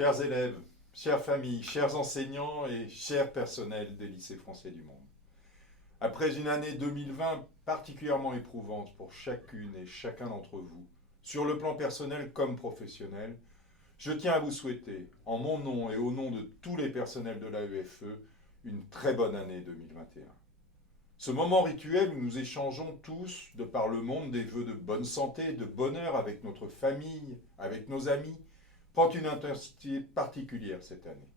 Chers élèves, chères familles, chers enseignants et chers personnels des lycées français du monde. Après une année 2020 particulièrement éprouvante pour chacune et chacun d'entre vous, sur le plan personnel comme professionnel, je tiens à vous souhaiter, en mon nom et au nom de tous les personnels de l'AEFE, une très bonne année 2021. Ce moment rituel où nous échangeons tous, de par le monde, des vœux de bonne santé, de bonheur avec notre famille, avec nos amis, prend une intensité particulière cette année.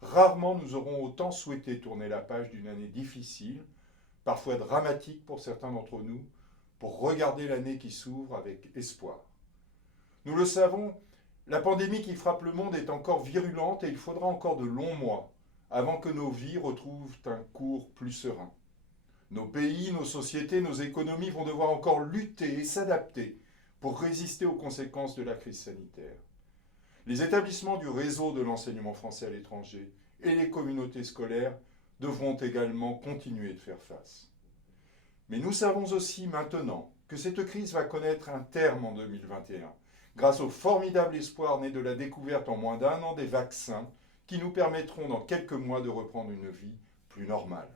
Rarement nous aurons autant souhaité tourner la page d'une année difficile, parfois dramatique pour certains d'entre nous, pour regarder l'année qui s'ouvre avec espoir. Nous le savons, la pandémie qui frappe le monde est encore virulente et il faudra encore de longs mois avant que nos vies retrouvent un cours plus serein. Nos pays, nos sociétés, nos économies vont devoir encore lutter et s'adapter pour résister aux conséquences de la crise sanitaire. Les établissements du réseau de l'enseignement français à l'étranger et les communautés scolaires devront également continuer de faire face. Mais nous savons aussi maintenant que cette crise va connaître un terme en 2021, grâce au formidable espoir né de la découverte en moins d'un an des vaccins qui nous permettront dans quelques mois de reprendre une vie plus normale.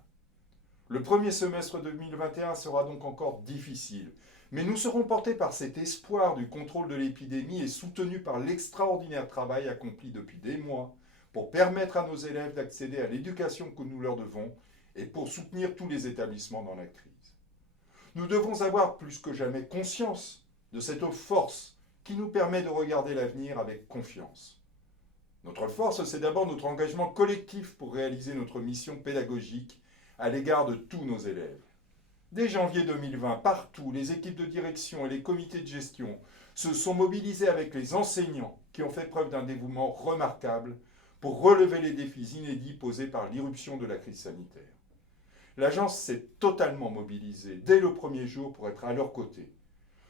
Le premier semestre 2021 sera donc encore difficile, mais nous serons portés par cet espoir du contrôle de l'épidémie et soutenus par l'extraordinaire travail accompli depuis des mois pour permettre à nos élèves d'accéder à l'éducation que nous leur devons et pour soutenir tous les établissements dans la crise. Nous devons avoir plus que jamais conscience de cette force qui nous permet de regarder l'avenir avec confiance. Notre force, c'est d'abord notre engagement collectif pour réaliser notre mission pédagogique à l'égard de tous nos élèves. Dès janvier 2020, partout, les équipes de direction et les comités de gestion se sont mobilisés avec les enseignants qui ont fait preuve d'un dévouement remarquable pour relever les défis inédits posés par l'irruption de la crise sanitaire. L'agence s'est totalement mobilisée dès le premier jour pour être à leur côté.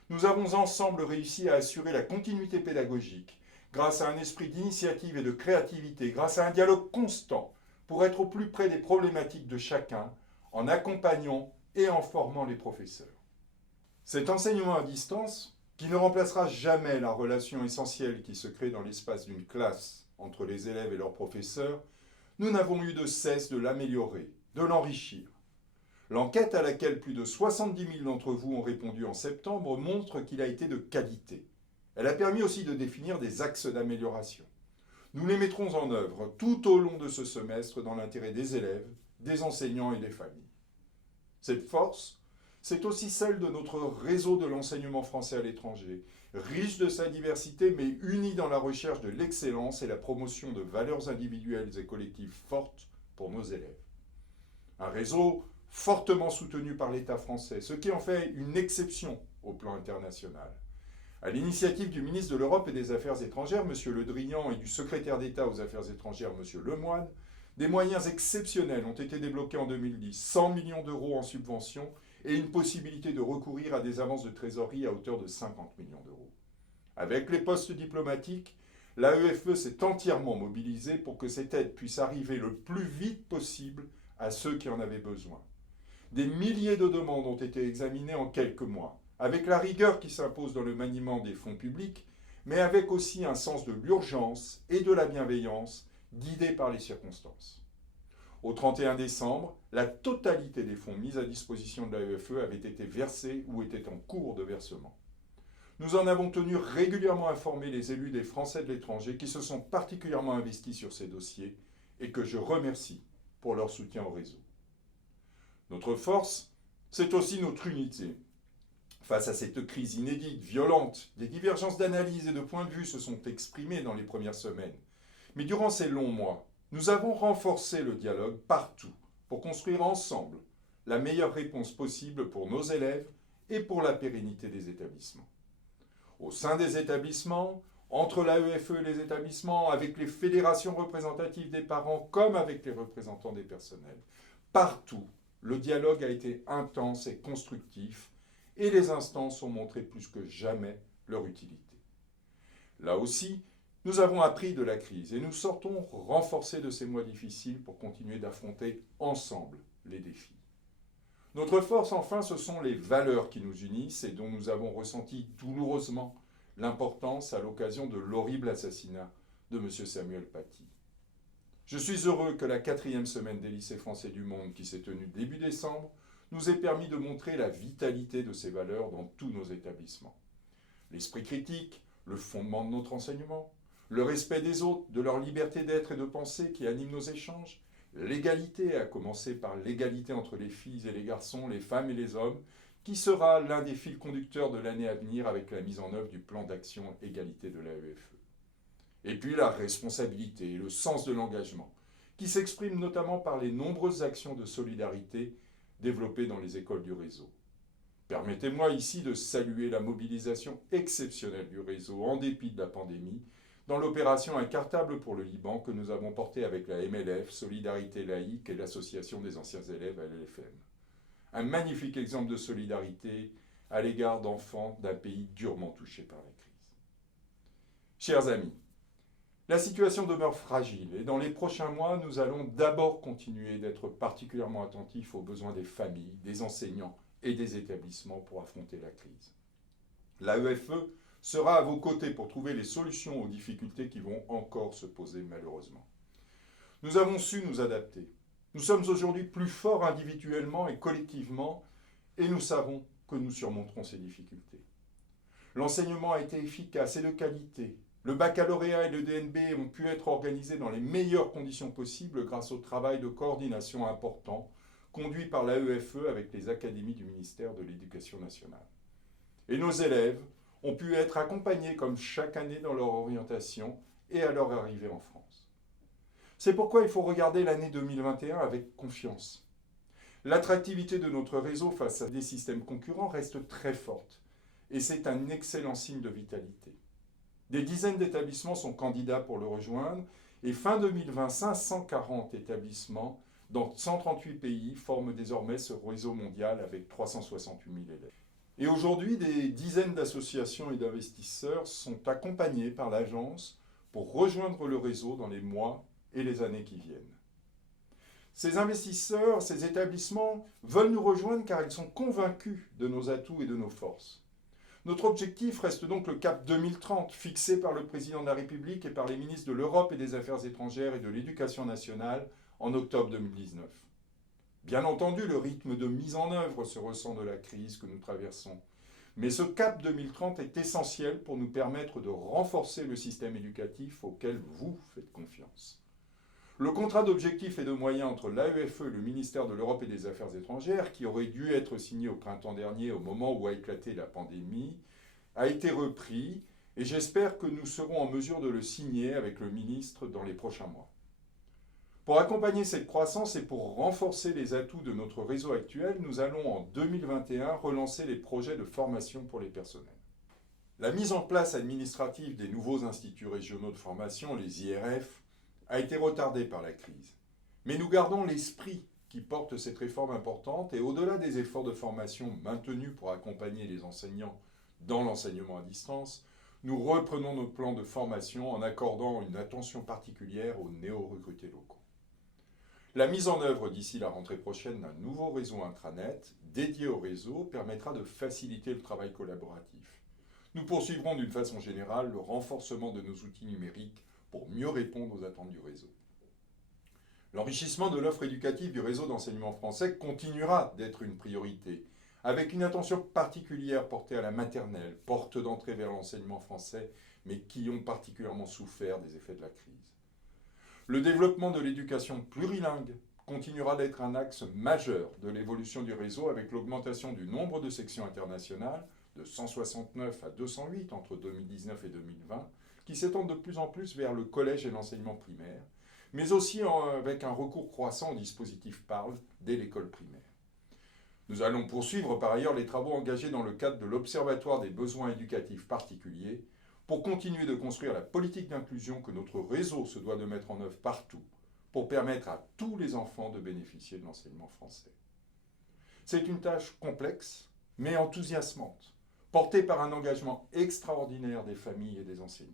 Nous avons ensemble réussi à assurer la continuité pédagogique grâce à un esprit d'initiative et de créativité, grâce à un dialogue constant pour être au plus près des problématiques de chacun, en accompagnant et en formant les professeurs. Cet enseignement à distance, qui ne remplacera jamais la relation essentielle qui se crée dans l'espace d'une classe entre les élèves et leurs professeurs, nous n'avons eu de cesse de l'améliorer, de l'enrichir. L'enquête à laquelle plus de 70 000 d'entre vous ont répondu en septembre montre qu'il a été de qualité. Elle a permis aussi de définir des axes d'amélioration. Nous les mettrons en œuvre tout au long de ce semestre dans l'intérêt des élèves, des enseignants et des familles. Cette force, c'est aussi celle de notre réseau de l'enseignement français à l'étranger, riche de sa diversité mais uni dans la recherche de l'excellence et la promotion de valeurs individuelles et collectives fortes pour nos élèves. Un réseau fortement soutenu par l'État français, ce qui en fait une exception au plan international. À l'initiative du ministre de l'Europe et des Affaires étrangères, M. Le Drian, et du secrétaire d'État aux Affaires étrangères, M. Lemoine, des moyens exceptionnels ont été débloqués en 2010, 100 millions d'euros en subventions et une possibilité de recourir à des avances de trésorerie à hauteur de 50 millions d'euros. Avec les postes diplomatiques, l'AEFE s'est entièrement mobilisée pour que cette aide puisse arriver le plus vite possible à ceux qui en avaient besoin. Des milliers de demandes ont été examinées en quelques mois, avec la rigueur qui s'impose dans le maniement des fonds publics, mais avec aussi un sens de l'urgence et de la bienveillance guidé par les circonstances. Au 31 décembre, la totalité des fonds mis à disposition de l'AEFE avait été versés ou étaient en cours de versement. Nous en avons tenu régulièrement informer les élus des Français de l'étranger qui se sont particulièrement investis sur ces dossiers et que je remercie pour leur soutien au réseau. Notre force, c'est aussi notre unité. Face à cette crise inédite, violente, des divergences d'analyse et de points de vue se sont exprimées dans les premières semaines. Mais durant ces longs mois, nous avons renforcé le dialogue partout pour construire ensemble la meilleure réponse possible pour nos élèves et pour la pérennité des établissements. Au sein des établissements, entre l'AEFE et les établissements, avec les fédérations représentatives des parents comme avec les représentants des personnels, partout, le dialogue a été intense et constructif et les instances ont montré plus que jamais leur utilité. Là aussi, nous avons appris de la crise et nous sortons renforcés de ces mois difficiles pour continuer d'affronter ensemble les défis. Notre force, enfin, ce sont les valeurs qui nous unissent et dont nous avons ressenti douloureusement l'importance à l'occasion de l'horrible assassinat de M. Samuel Paty. Je suis heureux que la 4e semaine des lycées français du monde, qui s'est tenue début décembre, nous ait permis de montrer la vitalité de ces valeurs dans tous nos établissements. L'esprit critique, le fondement de notre enseignement, le respect des autres, de leur liberté d'être et de penser qui anime nos échanges, l'égalité, à commencer par l'égalité entre les filles et les garçons, les femmes et les hommes, qui sera l'un des fils conducteurs de l'année à venir avec la mise en œuvre du plan d'action égalité de l'AEFE. Et puis la responsabilité et le sens de l'engagement, qui s'expriment notamment par les nombreuses actions de solidarité développées dans les écoles du réseau. Permettez-moi ici de saluer la mobilisation exceptionnelle du réseau en dépit de la pandémie dans l'opération Incartable pour le Liban que nous avons portée avec la MLF, Solidarité laïque et l'Association des anciens élèves à l'LFM. Un magnifique exemple de solidarité à l'égard d'enfants d'un pays durement touché par la crise. Chers amis, la situation demeure fragile et dans les prochains mois, nous allons d'abord continuer d'être particulièrement attentifs aux besoins des familles, des enseignants et des établissements pour affronter la crise. L'AEFE sera à vos côtés pour trouver les solutions aux difficultés qui vont encore se poser malheureusement. Nous avons su nous adapter. Nous sommes aujourd'hui plus forts individuellement et collectivement et nous savons que nous surmonterons ces difficultés. L'enseignement a été efficace et de qualité. Le baccalauréat et le DNB ont pu être organisés dans les meilleures conditions possibles grâce au travail de coordination important conduit par l'AEFE avec les académies du ministère de l'Éducation nationale. Et nos élèves ont pu être accompagnés comme chaque année dans leur orientation et à leur arrivée en France. C'est pourquoi il faut regarder l'année 2021 avec confiance. L'attractivité de notre réseau face à des systèmes concurrents reste très forte et c'est un excellent signe de vitalité. Des dizaines d'établissements sont candidats pour le rejoindre et fin 2020, 540 établissements dans 138 pays forment désormais ce réseau mondial avec 368 000 élèves. Et aujourd'hui, des dizaines d'associations et d'investisseurs sont accompagnés par l'agence pour rejoindre le réseau dans les mois et les années qui viennent. Ces investisseurs, ces établissements veulent nous rejoindre car ils sont convaincus de nos atouts et de nos forces. Notre objectif reste donc le cap 2030, fixé par le président de la République et par les ministres de l'Europe et des Affaires étrangères et de l'Éducation nationale en octobre 2019. Bien entendu, le rythme de mise en œuvre se ressent de la crise que nous traversons. Mais ce cap 2030 est essentiel pour nous permettre de renforcer le système éducatif auquel vous faites confiance. Le contrat d'objectifs et de moyens entre l'AEFE et le ministère de l'Europe et des Affaires étrangères, qui aurait dû être signé au printemps dernier au moment où a éclaté la pandémie, a été repris et j'espère que nous serons en mesure de le signer avec le ministre dans les prochains mois. Pour accompagner cette croissance et pour renforcer les atouts de notre réseau actuel, nous allons en 2021 relancer les projets de formation pour les personnels. La mise en place administrative des nouveaux instituts régionaux de formation, les IRF, a été retardée par la crise. Mais nous gardons l'esprit qui porte cette réforme importante et au-delà des efforts de formation maintenus pour accompagner les enseignants dans l'enseignement à distance, nous reprenons nos plans de formation en accordant une attention particulière aux néo-recrutés locaux. La mise en œuvre d'ici la rentrée prochaine d'un nouveau réseau intranet dédié au réseau permettra de faciliter le travail collaboratif. Nous poursuivrons d'une façon générale le renforcement de nos outils numériques pour mieux répondre aux attentes du réseau. L'enrichissement de l'offre éducative du réseau d'enseignement français continuera d'être une priorité, avec une attention particulière portée à la maternelle, porte d'entrée vers l'enseignement français, mais qui ont particulièrement souffert des effets de la crise. Le développement de l'éducation plurilingue continuera d'être un axe majeur de l'évolution du réseau avec l'augmentation du nombre de sections internationales de 169 à 208 entre 2019 et 2020, qui s'étendent de plus en plus vers le collège et l'enseignement primaire, mais aussi avec un recours croissant au dispositif PARL dès l'école primaire. Nous allons poursuivre par ailleurs les travaux engagés dans le cadre de l'Observatoire des besoins éducatifs particuliers pour continuer de construire la politique d'inclusion que notre réseau se doit de mettre en œuvre partout pour permettre à tous les enfants de bénéficier de l'enseignement français. C'est une tâche complexe, mais enthousiasmante, portée par un engagement extraordinaire des familles et des enseignants.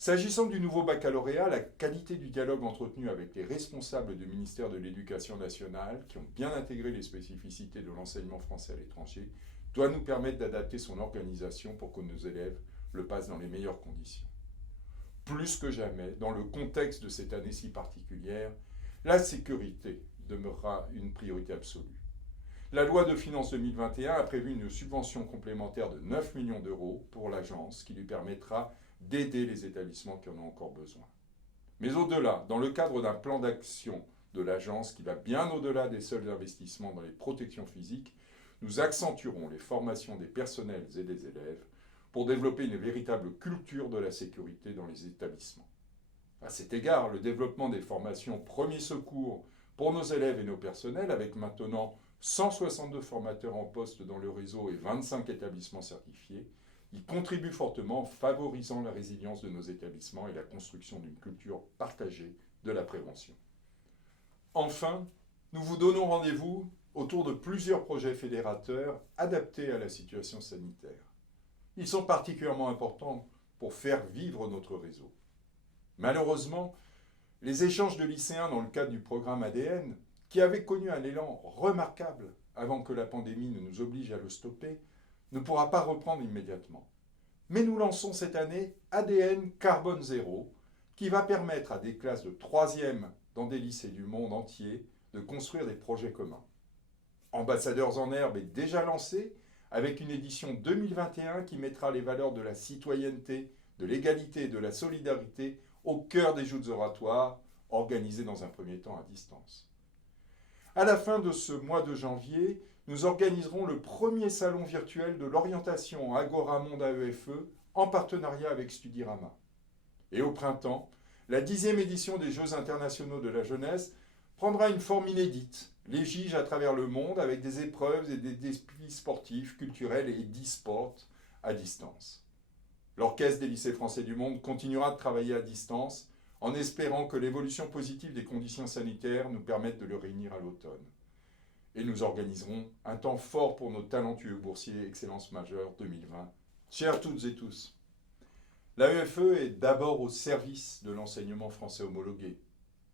S'agissant du nouveau baccalauréat, la qualité du dialogue entretenu avec les responsables du ministère de l'Éducation nationale, qui ont bien intégré les spécificités de l'enseignement français à l'étranger, doit nous permettre d'adapter son organisation pour que nos élèves le passent dans les meilleures conditions. plus que jamais, dans le contexte de cette année si particulière, la sécurité demeurera une priorité absolue. La loi de finances 2021 a prévu une subvention complémentaire de 9 millions d'euros pour l'agence qui lui permettra d'aider les établissements qui en ont encore besoin. Mais au-delà, dans le cadre d'un plan d'action de l'agence qui va bien au-delà des seuls investissements dans les protections physiques, nous accentuerons les formations des personnels et des élèves pour développer une véritable culture de la sécurité dans les établissements. À cet égard, le développement des formations premiers secours pour nos élèves et nos personnels, avec maintenant 162 formateurs en poste dans le réseau et 25 établissements certifiés, y contribue fortement, favorisant la résilience de nos établissements et la construction d'une culture partagée de la prévention. Enfin, nous vous donnons rendez-vous autour de plusieurs projets fédérateurs adaptés à la situation sanitaire. Ils sont particulièrement importants pour faire vivre notre réseau. Malheureusement, les échanges de lycéens dans le cadre du programme ADN, qui avait connu un élan remarquable avant que la pandémie ne nous oblige à le stopper, ne pourra pas reprendre immédiatement. Mais nous lançons cette année ADN Carbone Zéro, qui va permettre à des classes de 3e dans des lycées du monde entier de construire des projets communs. Ambassadeurs en herbe est déjà lancé avec une édition 2021 qui mettra les valeurs de la citoyenneté, de l'égalité et de la solidarité au cœur des joutes oratoires, organisées dans un premier temps à distance. À la fin de ce mois de janvier, nous organiserons le premier salon virtuel de l'orientation Agora Monde AEFE en partenariat avec Studirama. Et au printemps, la 10e édition des Jeux internationaux de la jeunesse prendra une forme inédite, les JIGE à travers le monde avec des épreuves et des défis sportifs, culturels et d'e-sport à distance. L'Orchestre des lycées français du monde continuera de travailler à distance en espérant que l'évolution positive des conditions sanitaires nous permette de le réunir à l'automne. Et nous organiserons un temps fort pour nos talentueux boursiers Excellence Majeure 2020. Chers toutes et tous, l'AEFE est d'abord au service de l'enseignement français homologué.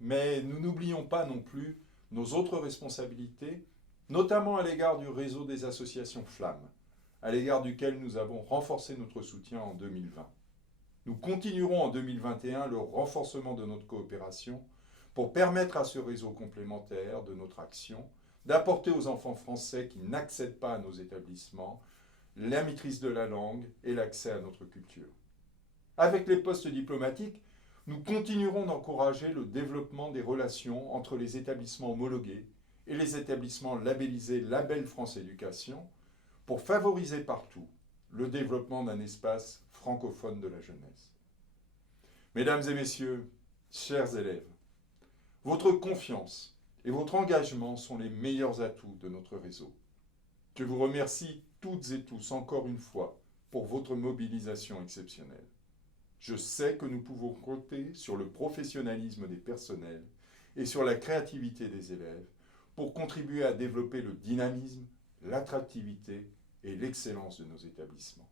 Mais nous n'oublions pas non plus nos autres responsabilités, notamment à l'égard du réseau des associations Flammes, à l'égard duquel nous avons renforcé notre soutien en 2020. Nous continuerons en 2021 le renforcement de notre coopération pour permettre à ce réseau complémentaire de notre action d'apporter aux enfants français qui n'accèdent pas à nos établissements la maîtrise de la langue et l'accès à notre culture. Avec les postes diplomatiques, nous continuerons d'encourager le développement des relations entre les établissements homologués et les établissements labellisés Label France Éducation pour favoriser partout le développement d'un espace francophone de la jeunesse. Mesdames et messieurs, chers élèves, votre confiance et votre engagement sont les meilleurs atouts de notre réseau. Je vous remercie toutes et tous encore une fois pour votre mobilisation exceptionnelle. Je sais que nous pouvons compter sur le professionnalisme des personnels et sur la créativité des élèves pour contribuer à développer le dynamisme, l'attractivité et l'excellence de nos établissements.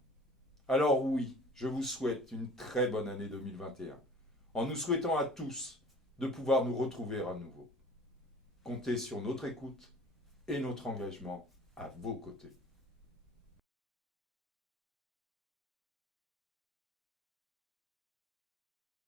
Alors oui, je vous souhaite une très bonne année 2021, en nous souhaitant à tous de pouvoir nous retrouver à nouveau. Comptez sur notre écoute et notre engagement à vos côtés.